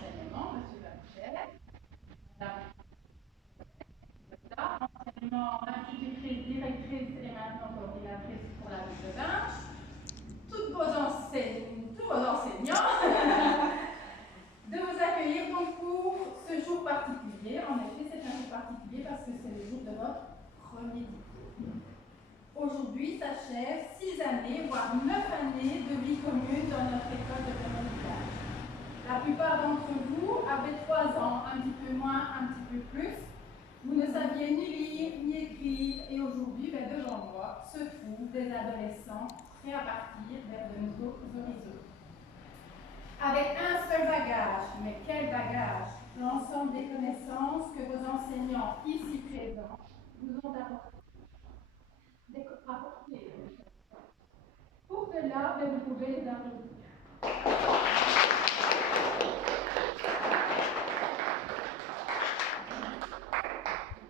l'enseignement, M. Bamichel. Anciennement institutrice, directrice et maintenant coordinatrice pour la ville de Binche. Tous vos enseignants, de vous accueillir donc pour ce jour particulier. En effet, c'est un jour particulier parce que c'est le jour de votre premier diplôme. Aujourd'hui s'achèvent 6 années, voire 9 années de vie commune dans notre école de premier village. La plupart d'entre vous avaient 3 ans, un petit peu moins, un petit peu plus. Vous ne saviez ni lire, ni écrire, et aujourd'hui, devant moi, se trouvent des adolescents prêts à partir vers de nouveaux horizons. Avec un seul bagage, mais quel bagage! L'ensemble des connaissances que vos enseignants ici présents vous ont apportées. Pour cela, vous pouvez les applaudir.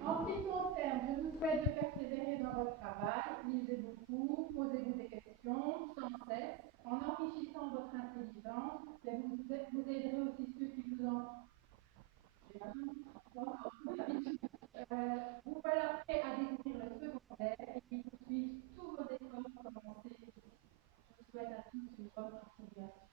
En ce qui concerne, je vous souhaite de persévérer dans votre travail, lisez beaucoup, posez-vous des questions sans cesse, en enrichissant votre intelligence, vous aiderez aussi ceux qui vous en... vous voilà prêt à découvrir le secondaire et qui poursuivent tous vos efforts commencés. Je vous souhaite à tous une bonne continuation.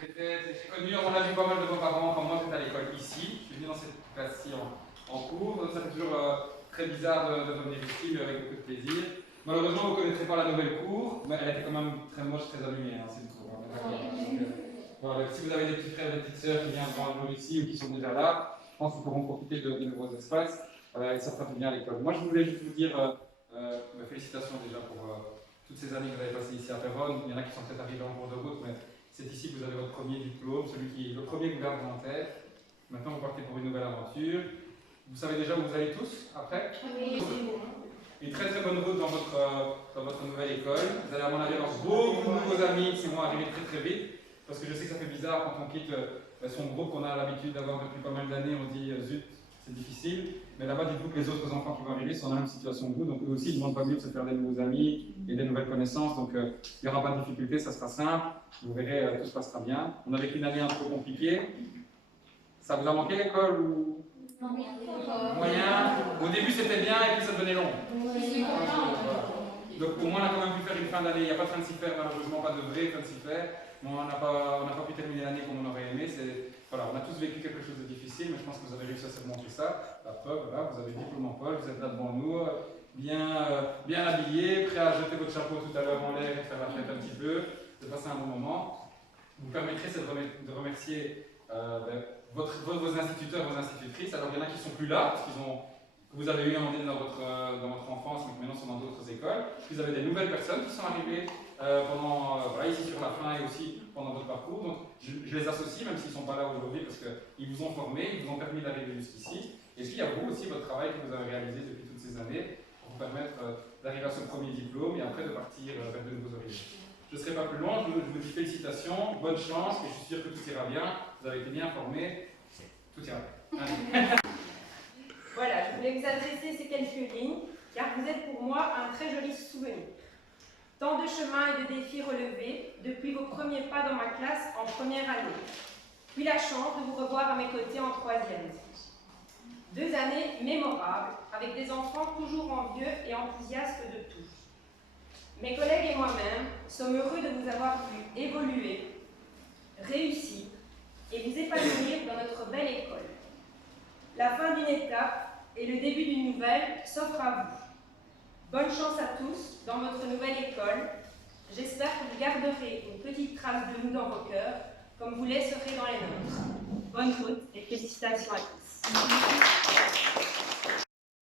J'ai connu, on a vu pas mal de vos parents quand moi j'étais à l'école ici. Je suis venu dans cette classe-ci en cours, donc ça fait toujours très bizarre de venir ici, mais avec beaucoup de plaisir. Malheureusement, vous ne connaîtrez pas la nouvelle cour, mais elle était quand même très moche, très allumée, hein, cette cour. Voilà, si vous avez des petits frères et des petites sœurs qui viennent prendre un jour ici ou qui sont déjà là, je pense qu'ils pourront profiter de nouveaux espaces et ça fera du bien à l'école. Moi, je voulais juste vous dire félicitations déjà pour toutes ces années que vous avez passées ici à Péronne. Il y en a qui sont peut-être arrivés en cours de route, mais c'est ici que vous avez votre premier diplôme, celui qui est le premier que vous gardez en tête. Maintenant, vous partez pour une nouvelle aventure. Vous savez déjà où vous allez tous après? Oui. Une très très bonne route dans votre nouvelle école. Vous allez à mon avis avoir beaucoup de nouveaux amis qui vont arriver très très vite. Parce que je sais que ça fait bizarre quand on quitte son groupe qu'on a l'habitude d'avoir depuis pas mal d'années, on dit zut, c'est difficile. Mais là-bas, dites-vous que les autres enfants qui vont arriver sont dans la même situation que vous. Donc eux aussi, ils ne demandent pas mieux de se faire des nouveaux amis et des nouvelles connaissances. Donc il n'y aura pas de difficulté, ça sera simple. Vous verrez, tout se passera bien. On a vécu une année un peu compliquée. Ça vous a manqué l'école ou... Moyen. Au début c'était bien et puis ça devenait long. Donc au moins on a quand même pu faire une fin d'année. Il n'y a pas de fin de s'y faire, malheureusement, pas de vraie fin de s'y faire. Mais on n'a pas pu terminer l'année comme on aurait aimé. Voilà, on a tous vécu quelque chose de difficile, mais je pense que vous avez réussi à surmonter ça. La preuve, voilà, vous avez le diplôme en poche, vous êtes là devant nous, bien habillé, prêt à jeter votre chapeau tout à l'heure en l'air et faire la fête un petit peu, de passer un bon moment. Vous me permettrez de remercier vos instituteurs, vos institutrices. Alors il y en a qui ne sont plus là, parce que vous avez eu un moment donné dans votre enfance, mais qui maintenant sont dans d'autres écoles. Puis vous avez des nouvelles personnes qui sont arrivées ici sur la fin et aussi pendant votre parcours. Donc je les associe, même s'ils ne sont pas là aujourd'hui, parce qu'ils vous ont formé, ils vous ont permis d'arriver jusqu'ici. Et puis il y a vous aussi, votre travail que vous avez réalisé depuis toutes ces années, pour vous permettre d'arriver à ce premier diplôme et après de partir vers de nouveaux horizons. Je ne serai pas plus loin, je vous dis félicitations, bonne chance, et je suis sûr que tout ira bien. Vous avez été bien formés, tout ira bien. Voilà, je voulais vous adresser ces quelques lignes, car vous êtes pour moi un très joli souvenir. Tant de chemins et de défis relevés depuis vos premiers pas dans ma classe en première année, puis la chance de vous revoir à mes côtés en troisième. 2 années mémorables, avec des enfants toujours envieux et enthousiastes de tout. Mes collègues et moi-même sommes heureux de vous avoir vu évoluer, réussir et vous épanouir dans notre belle école. La fin d'une étape et le début d'une nouvelle s'offrent à vous. Bonne chance à tous dans votre nouvelle école. J'espère que vous garderez une petite trace de nous dans vos cœurs, comme vous laisserez dans les nôtres. Bonne route et félicitations à tous.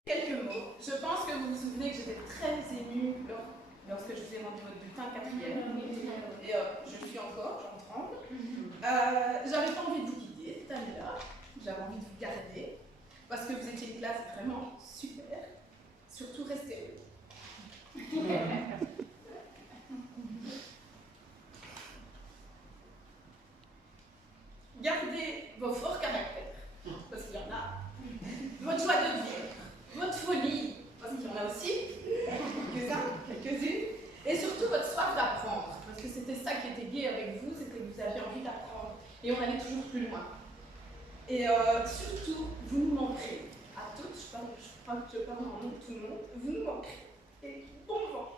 Quelques mots. Je pense que vous vous souvenez que j'étais très émue lorsque je vous ai rendu votre bulletin 4e. Et je suis encore, j'en tremble. J'avais pas envie de vous quitter cette année-là. J'avais envie de vous garder. Parce que vous étiez une classe vraiment super. Surtout restez heureux. Gardez vos forts caractères, parce qu'il y en a. Votre joie de vivre, votre folie, parce qu'il y en a aussi, quelques-uns, quelques-unes. Et surtout votre soif d'apprendre, parce que c'était ça qui était gai avec et on allait toujours plus loin. Et surtout, vous nous manquerez. À toutes, je crois que je parle en nom de tout le monde, vous nous manquerez. Et bon vent.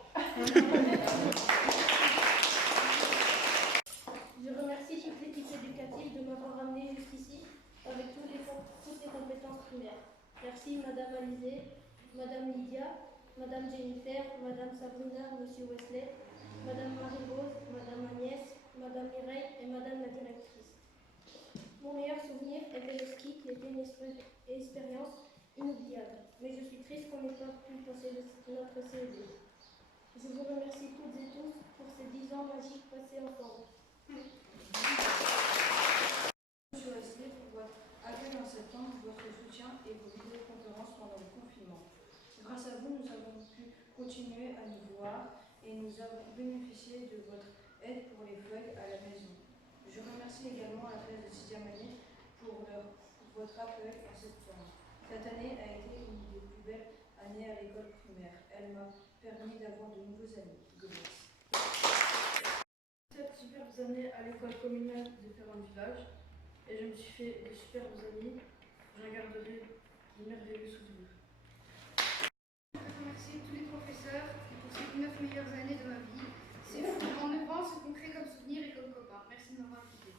Je remercie toute l'équipe éducative de m'avoir amené jusqu'ici avec toutes les compétences primaires. Merci Madame Alizé, Madame Lydia, Madame Jennifer, Madame Sabrina, Monsieur Wesley, Madame Marie-Rose, Madame Agnès, Madame Mireille et Madame la directrice. Mon meilleur souvenir était le ski qui était une expérience inoubliable. Mais je suis triste qu'on n'ait pas pu passer notre CED. Je vous remercie toutes et tous pour ces 10 ans magiques passés ensemble. Monsieur Wesley, pour votre accueil en septembre, votre soutien et vos vidéoconférences pendant le confinement. Grâce à vous, nous avons pu continuer à nous voir et nous avons bénéficié de votre aide pour les feuilles à la maison. Je remercie également la classe de 6e année pour votre accueil en septembre. Cette année a été une des plus belles années à l'école primaire. Elle m'a permis d'avoir de nouveaux amis. Cette superbe année à l'école communale de Ferrand-Village et je me suis fait de superbes amis. J'en garderai de merveilleux souvenirs. Je remercie tous les professeurs pour ces 9 meilleures années de ma vie. C'est fou, en 9 ans, ce qu'on crée comme souvenir et comme copains. Merci de m'avoir écouté.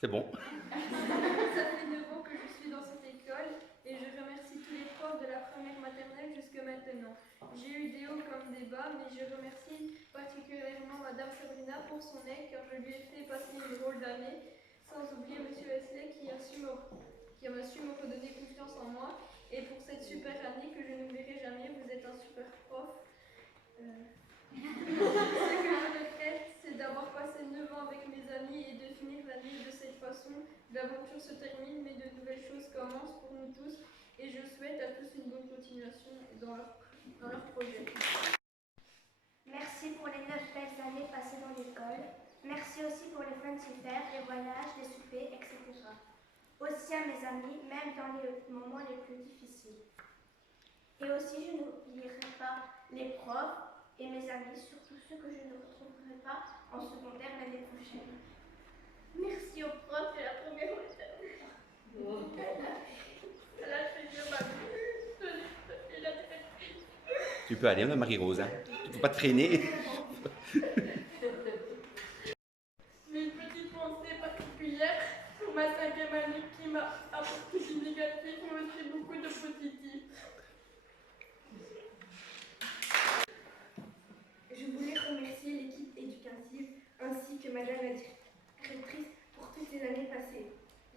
C'est bon. Ça fait 9 ans que je suis dans cette école et je remercie tous les profs de la première maternelle jusque maintenant. J'ai eu des hauts comme des bas, mais je remercie particulièrement Madame Sabrina pour son aide car je lui ai fait passer une drôle d'année, sans oublier Monsieur Wesley qui m'a su me redonner confiance en moi et pour cette super année que je n'oublierai jamais. Vous êtes un super prof. Ce que je regrette, c'est d'avoir passé 9 ans avec mes amis et de finir l'année de cette façon. L'aventure se termine, mais de nouvelles choses commencent pour nous tous et je souhaite à tous une bonne continuation dans leur projet. Merci pour les 9 belles années passées dans l'école. Merci aussi pour les fun-fairs, les voyages, les soupers, etc. Aussi à mes amis, même dans les moments les plus difficiles. Et aussi, je n'oublierai pas les profs et mes amis, surtout ceux que je ne retrouverai pas en secondaire l'année prochaine. Merci aux profs de la première maternelle. Là, je fais de ma vie. Et la directrice. Tu peux aller, Marie-Rose. Il ne faut pas te freiner. Une petite pensée particulière pour ma 5e année qui m'a apporté du négatif, mais aussi beaucoup de positif. Je voulais remercier l'équipe éducative ainsi que Madame la directrice pour toutes ces années passées.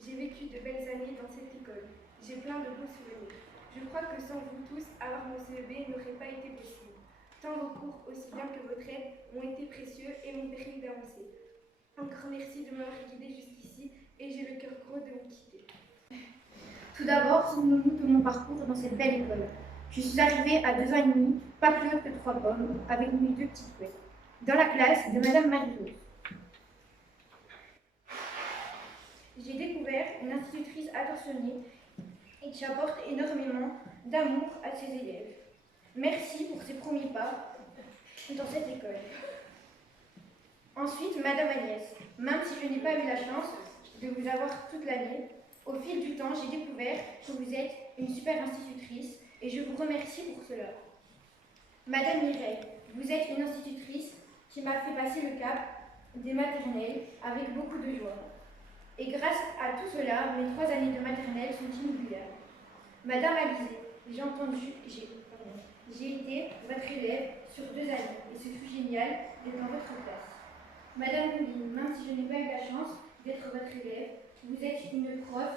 J'ai vécu de belles années dans cette école. J'ai plein de beaux souvenirs. Je crois que sans vous tous, avoir mon CEB n'aurait pas été possible. Tant vos cours, aussi bien que votre aide, ont été précieux et m'ont permis d'avancer. Encore merci de m'avoir guidée jusqu'ici et j'ai le cœur gros de vous quitter. Tout d'abord, souvenons-nous de mon parcours dans cette belle école. Je suis arrivée à 2 ans et demi, pas plus haut que 3 pommes, avec mes 2 petites couettes, dans la classe de Madame Marie-Rose. J'ai découvert une institutrice attentionnée et qui apporte énormément d'amour à ses élèves. Merci pour ses premiers pas dans cette école. Ensuite, Madame Agnès, même si je n'ai pas eu la chance de vous avoir toute l'année, au fil du temps, j'ai découvert que vous êtes une super institutrice et je vous remercie pour cela. Madame Mireille, vous êtes une institutrice qui m'a fait passer le cap des maternelles avec beaucoup de joie. Et grâce à tout cela, mes 3 années de maternelle sont inoubliables. Madame Alizé, j'ai été votre élève sur 2 années et ce fut génial d'être dans votre classe. Madame Mouline, même si je n'ai pas eu la chance d'être votre élève, vous êtes une prof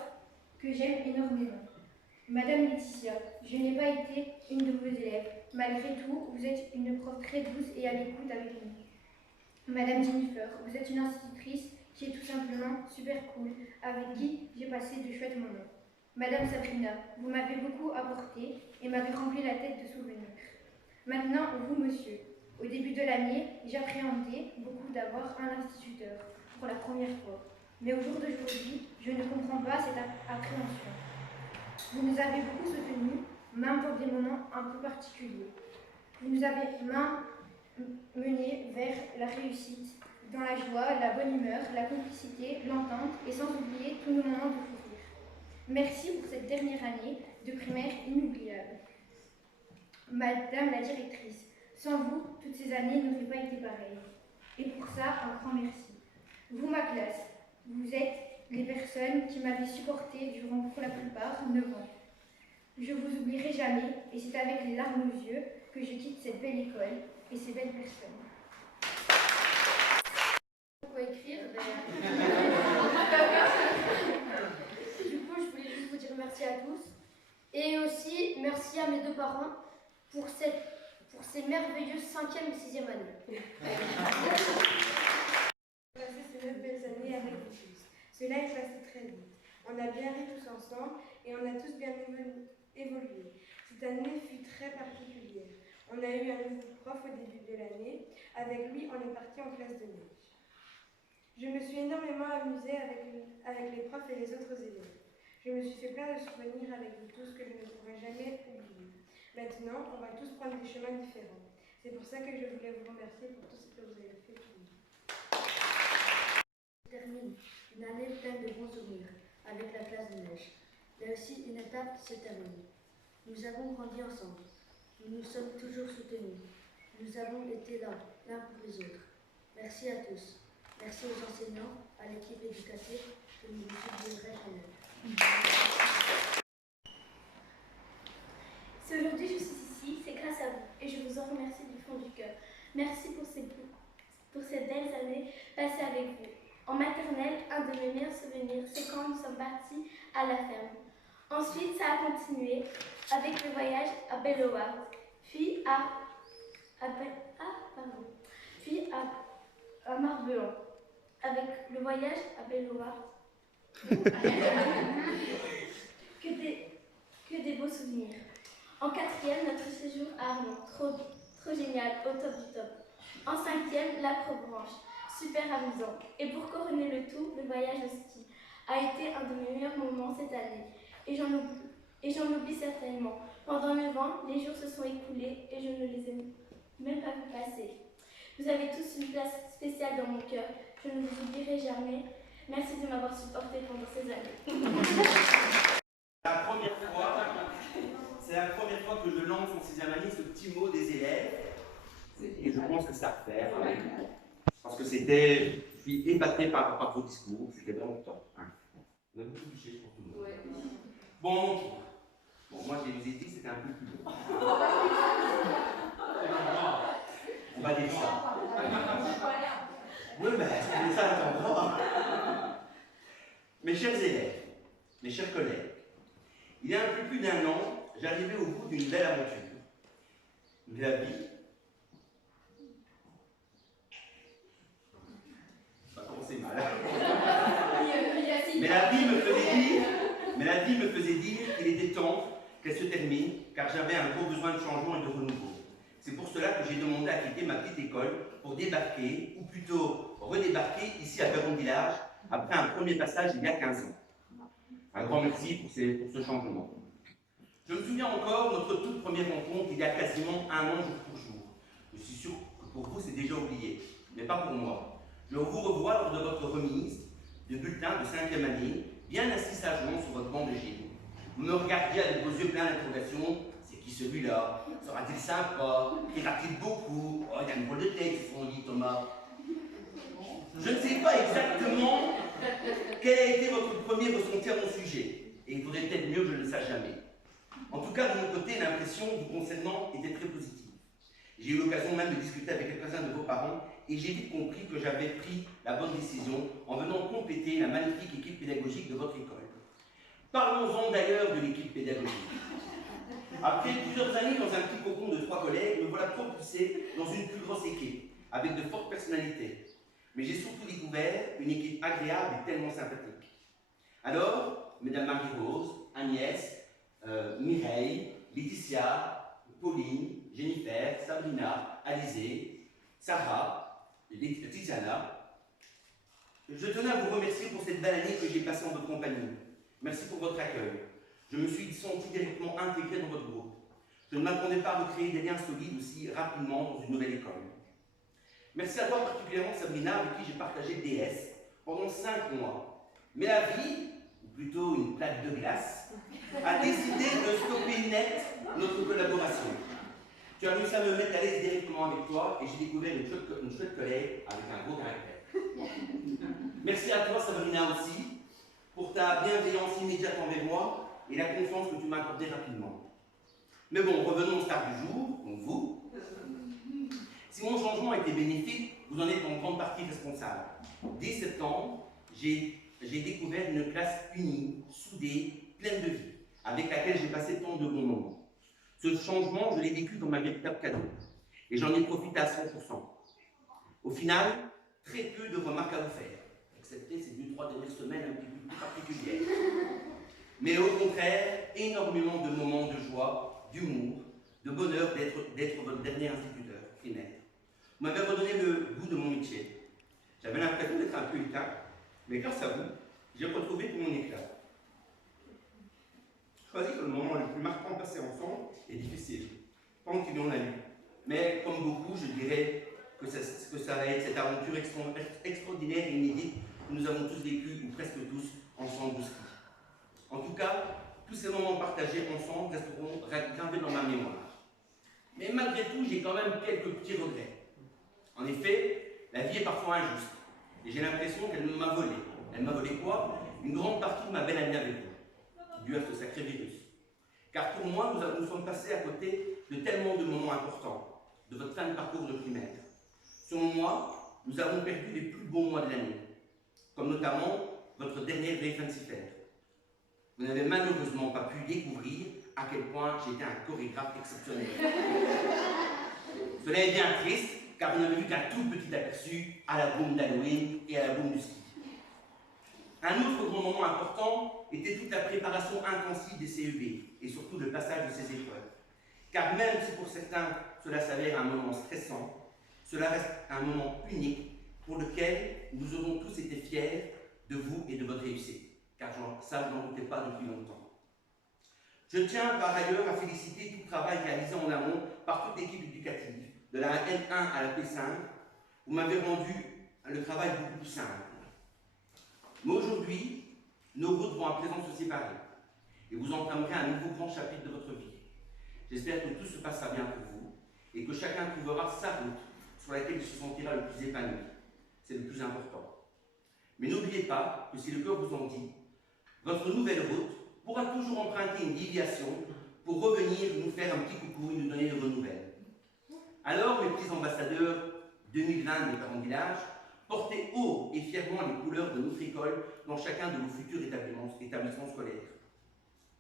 que j'aime énormément. Madame Laetitia, je n'ai pas été une de vos élèves. Malgré tout, vous êtes une prof très douce et à l'écoute avec nous. Madame Jennifer, vous êtes une institutrice qui est tout simplement super cool, avec qui j'ai passé de chouettes moments. Madame Sabrina, vous m'avez beaucoup apporté et m'avez rempli la tête de souvenirs. Maintenant, vous, monsieur. Au début de l'année, j'appréhendais beaucoup d'avoir un instituteur pour la première fois. Mais au jour d'aujourd'hui, je ne comprends pas cette appréhension. Vous nous avez beaucoup soutenus, même dans des moments un peu particuliers. Vous nous avez même menés vers la réussite dans la joie, la bonne humeur, la complicité, l'entente et sans oublier tous nos moments de fou rire. Merci pour cette dernière année de primaire inoubliable. Madame la directrice, sans vous, toutes ces années n'auraient pas été pareilles. Et pour ça, un grand merci. Vous, ma classe, vous êtes les personnes qui m'avaient supporté durant pour la plupart 9 ans. Je vous oublierai jamais et c'est avec les larmes aux yeux que je quitte cette belle école et ces belles personnes. Quoi écrire Du coup, je voulais juste vous dire merci à tous. Et aussi, merci à mes 2 parents pour ces merveilleuses 5e et 6e années. Passer ces 9 belles années avec vous tous. Cela est passé très vite. On a bien ri tous ensemble et on a tous bien évolué. Cette année fut très particulière. On a eu un nouveau prof au début de l'année. Avec lui, on est parti en classe de neige. Je me suis énormément amusée avec les profs et les autres élèves. Je me suis fait plein de souvenirs avec vous tous que je ne pourrai jamais oublier. Maintenant, on va tous prendre des chemins différents. C'est pour ça que je voulais vous remercier pour tout ce que vous avez fait pour nous. Termine une année pleine de bons souvenirs avec la classe de neige. Mais aussi une étape qui se termine. Nous avons grandi ensemble. Nous nous sommes toujours soutenus. Nous avons été là, l'un pour les autres. Merci à tous. Merci aux enseignants, à l'équipe éducative, que nous vous oublierez jamais. Si aujourd'hui je suis ici, c'est grâce à vous et je vous en remercie du fond du cœur. Merci pour ces belles années passées avec vous. En maternelle, un de mes meilleurs souvenirs, c'est quand nous sommes partis à la ferme. Ensuite, ça a continué avec le voyage à Belloward, puis à Marbelan, avec le voyage à Belloward. que des beaux souvenirs. En 4e, notre séjour à Arlon, trop génial, au top du top. En 5e, l'acrobranche, super amusant. Et pour couronner le tout, le voyage au ski a été un de mes meilleurs moments cette année. Et j'en oublie certainement. Pendant 9 ans, les jours se sont écoulés et je ne les ai même pas vus passer. Vous avez tous une place spéciale dans mon cœur. Je ne vous oublierai jamais. Merci de m'avoir supporté pendant ces années. C'est la première fois que je lance en 6e année ce petit mot des élèves. Et je pense que ça fait parce que je suis épaté par vos discours, c'était vraiment top. Hein. Vous avez beaucoup touché pour tout le monde. Ouais. Bon, mon tour. Bon, moi j'ai vous ai dit que c'était un peu plus long. On va dire ça. Oui, mais c'est ça l'attendra. Mes chers élèves, mes chers collègues, il y a un peu plus d'1 an, j'arrivais au bout d'une belle aventure. Mais la vie, ça va commencer mal. Mais la vie me faisait dire qu'il était temps qu'elle se termine, car j'avais un gros besoin de changement et de renouveau. C'est pour cela que j'ai demandé à quitter ma petite école pour débarquer, ou plutôt redébarquer ici à Perron-Village, après un premier passage il y a 15 ans. Un grand merci pour ce changement. Je me souviens encore de notre toute première rencontre il y a quasiment 1 an jour pour jour. Je suis sûr que pour vous c'est déjà oublié, mais pas pour moi. Je vous revois lors de votre remise de bulletin de 5e année, bien assis sagement sur votre banc de gym. Vous me regardiez avec vos yeux pleins d'interrogations. C'est qui celui-là? Sera-t-il sympa? Créera-t-il beaucoup? Oh, il y a une drôle de tête, on dit Thomas. Je ne sais pas exactement quel a été votre premier ressenti à mon sujet, et il faudrait peut-être mieux que je ne le sache jamais. En tout cas, de mon côté, l'impression vous concernant était très positive. J'ai eu l'occasion même de discuter avec quelques-uns de vos parents, et j'ai vite compris que j'avais pris la bonne décision en venant compléter la magnifique équipe pédagogique de votre école. Parlons-en d'ailleurs de l'équipe pédagogique. Après plusieurs années dans un petit cocon de 3 collègues, me voilà propulsé dans une plus grosse équipe, avec de fortes personnalités. Mais j'ai surtout découvert une équipe agréable et tellement sympathique. Alors, mesdames Marie-Rose, Agnès, Mireille, Laetitia, Pauline, Jennifer, Sabrina, Alizée, Sarah, Tiziana, je tenais à vous remercier pour cette belle année que j'ai passée en votre compagnie. Merci pour votre accueil. Je me suis senti directement intégré dans votre groupe. Je ne m'attendais pas à recréer des liens solides aussi rapidement dans une nouvelle école. Merci à toi particulièrement Sabrina, avec qui j'ai partagé le DS pendant 5 mois. Mais la vie, ou plutôt une plaque de glace, a décidé de stopper net notre collaboration. Tu as réussi à me mettre à l'aise directement avec toi et j'ai découvert une chouette collègue avec un gros caractère. Merci à toi Sabrina aussi pour ta bienveillance immédiate envers moi et la confiance que tu m'as accordée rapidement. Mais bon, revenons au start du jour, donc vous. Si mon changement a été bénéfique, vous en êtes en grande partie responsable. Dès septembre, j'ai découvert une classe unie, soudée, pleine de vie, avec laquelle j'ai passé tant de bons moments. Ce changement, je l'ai vécu comme un véritable cadeau, et j'en ai profité à 100%. Au final, très peu de remarques à vous faire, excepté ces 2-3 dernières semaines un petit peu plus particulières. Mais au contraire, énormément de moments de joie, d'humour, de bonheur d'être votre dernier instituteur primaire. Vous m'avez redonné le goût de mon métier. J'avais l'impression d'être un peu éteint, mais grâce à vous, j'ai retrouvé tout mon éclat. Choisir que le moment le plus marquant passé ensemble est difficile, tant qu'il y en a eu. Mais comme beaucoup, je dirais que ça va être cette aventure extraordinaire et inédite que nous avons tous vécu, ou presque tous, ensemble au ski. En tout cas, tous ces moments partagés ensemble resteront gravés dans ma mémoire. Mais malgré tout, j'ai quand même quelques petits regrets. En effet, la vie est parfois injuste, et j'ai l'impression qu'elle m'a volé. Elle m'a volé quoi? Une grande partie de ma belle amie avec vous, due à ce sacré virus. Car pour moi, nous sommes passés à côté de tellement de moments importants, de votre fin de parcours de primaire. Selon moi, nous avons perdu les plus beaux mois de l'année, comme notamment votre dernière vraie fin de cypher. Vous n'avez malheureusement pas pu découvrir à quel point j'étais un chorégraphe exceptionnel. Cela est bien triste, car vous n'avez vu qu'un tout petit aperçu à la boum d'Halloween et à la boum du ski. Un autre grand moment important était toute la préparation intensive des CEB et surtout le passage de ces épreuves. Car même si pour certains cela s'avère un moment stressant, cela reste un moment unique pour lequel nous aurons tous été fiers de vous et de votre réussite. Car ça, je n'en doutais pas depuis longtemps. Je tiens par ailleurs à féliciter tout le travail réalisé en amont par toute l'équipe éducative, de la N1 à la P5. Vous m'avez rendu le travail beaucoup plus simple. Mais aujourd'hui, nos routes vont à présent se séparer et vous entamerez un nouveau grand chapitre de votre vie. J'espère que tout se passera bien pour vous et que chacun trouvera sa route sur laquelle il se sentira le plus épanoui. C'est le plus important. Mais n'oubliez pas que si le cœur vous en dit, votre nouvelle route pourra toujours emprunter une déviation pour revenir nous faire un petit coucou et nous donner de vos nouvelles. Alors, mes petits ambassadeurs 2020 des parents village, portez haut et fièrement les couleurs de notre école dans chacun de vos futurs établissements scolaires.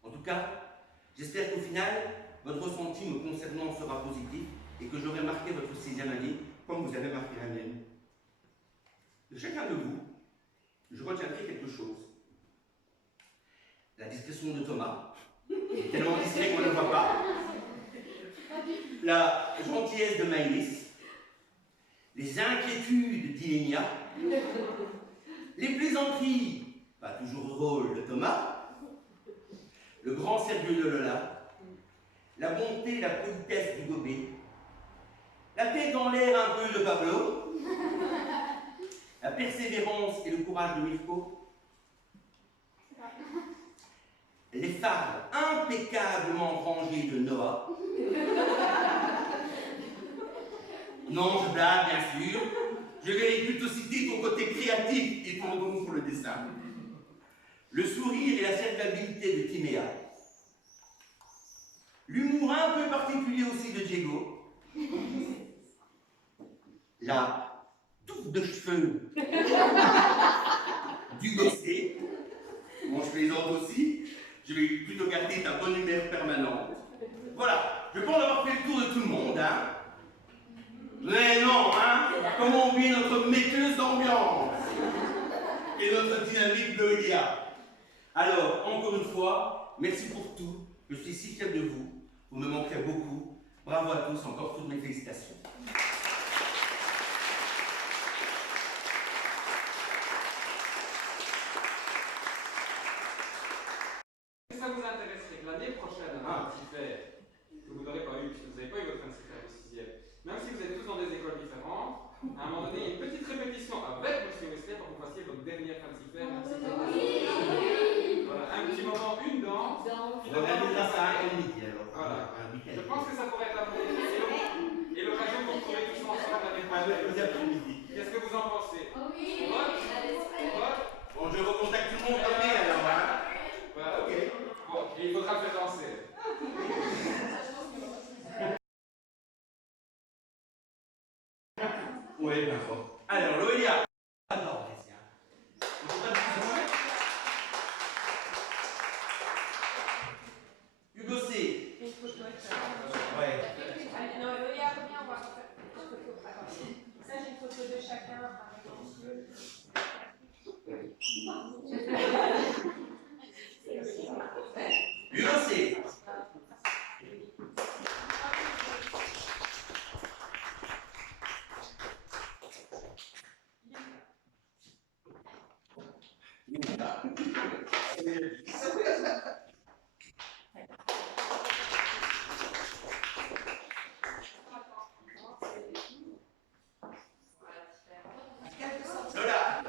En tout cas, j'espère qu'au final, votre ressenti me concernant sera positif et que j'aurai marqué votre 6e année comme vous avez marqué la mienne. De chacun de vous, je retiendrai quelque chose. La discrétion de Thomas, tellement discret qu'on ne le voit pas. La gentillesse de Maëlys. Les inquiétudes d'Ilénia. Les plaisanteries, pas toujours drôles, de Thomas. Le grand sérieux de Lola. La bonté et la politesse du Gobet. La tête en l'air un peu de Pablo. La persévérance et le courage de Mirko. Les fardes impeccablement rangées de Noah. Non, je blague, bien sûr. Je vais plutôt citer ton côté créatif et ton don pour le dessin. Le sourire et la serviabilité de Timéa. L'humour un peu particulier aussi de Diego. La touffe de cheveux du gossé. Bon, je plaisante aussi. Je vais plutôt garder ta bonne humeur permanente. Voilà, je pense avoir fait le tour de tout le monde, hein. Mais non, hein. Comment oublier notre metteuse d'ambiance et notre dynamique Loïlia. Alors, encore une fois, merci pour tout. Je suis si fier de vous. Vous me manquerez beaucoup. Bravo à tous, encore toutes mes félicitations. Ça vous intéresserait que l'année prochaine, un petit fait que vous n'aurez pas eu, puisque vous n'avez pas eu votre fin de cycle au 6e, même si vous êtes tous dans des écoles différentes, à un un mercredi après-midi. Qu'est-ce que vous en pensez? Oui. On vote? Bon, je recontacte tout le monde après alors. Hein. Voilà, Ok. Bon, et il faudra le faire danser. Oui, d'accord. Alors, Loélia. Ah non, vas-y. On peut pas te dire. Hugo C. Une photo avec ça. Ouais. Allez, non, Loya, reviens, on va faire une photo. Attends, ça, j'ai une photo de chacun avec monsieur. Hugo C. Lola.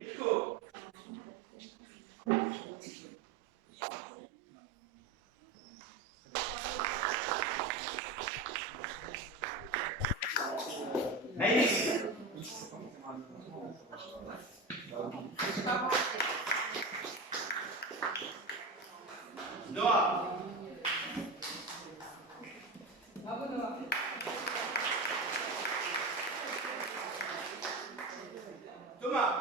Nico. Naïs. Noah. Bravo, Noah. Thomas.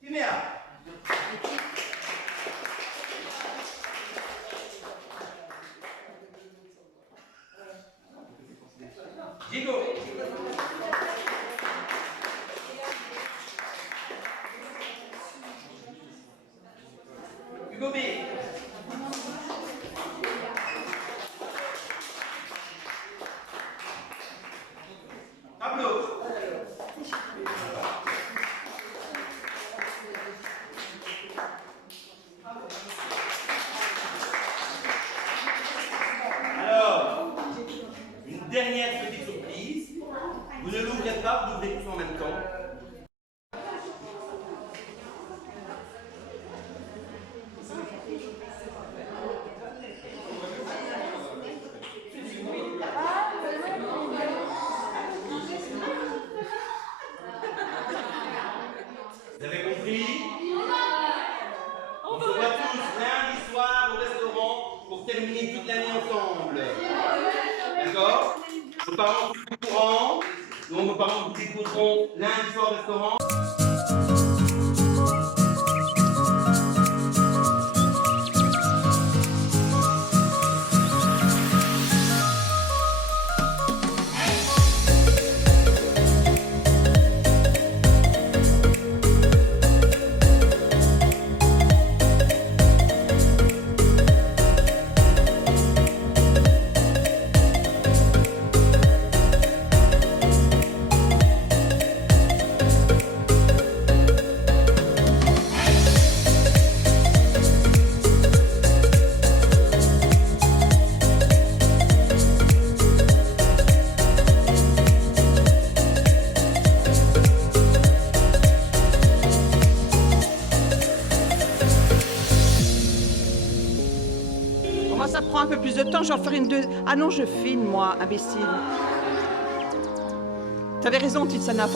Timéa. Diego. Hugo B. Pablo. Alors, une dernière petite surprise. Vous ne l'ouvrez pas, vous l'ouvrez tous en même temps. Vous avez compris? On se voit tous lundi soir au restaurant pour terminer toute l'année ensemble. D'accord? Vos parents sont au courant, donc vos parents vous déposeront lundi soir au restaurant. Moi, ça prend un peu plus de temps, je vais en faire une deux. Ah non, je filme, moi, imbécile. T'avais raison, Titsana.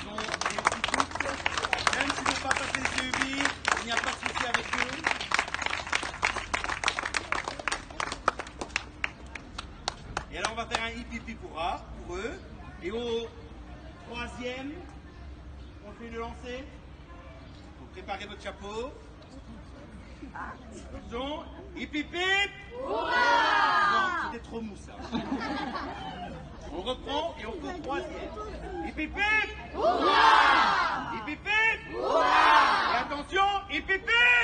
Ils ont réussi toutes. Même s'ils n'ont pas passé le CEBI, il n'y a pas de souci avec eux. Et alors on va faire un hippie pour eux. Et au troisième, on fait le lancer. Vous préparez votre chapeau. Attention, hip hip hip. Non, c'était trop mou ça. On reprend et on fait le troisième. Hip hip hip. Hip hip hip. Et attention, hip hip hip.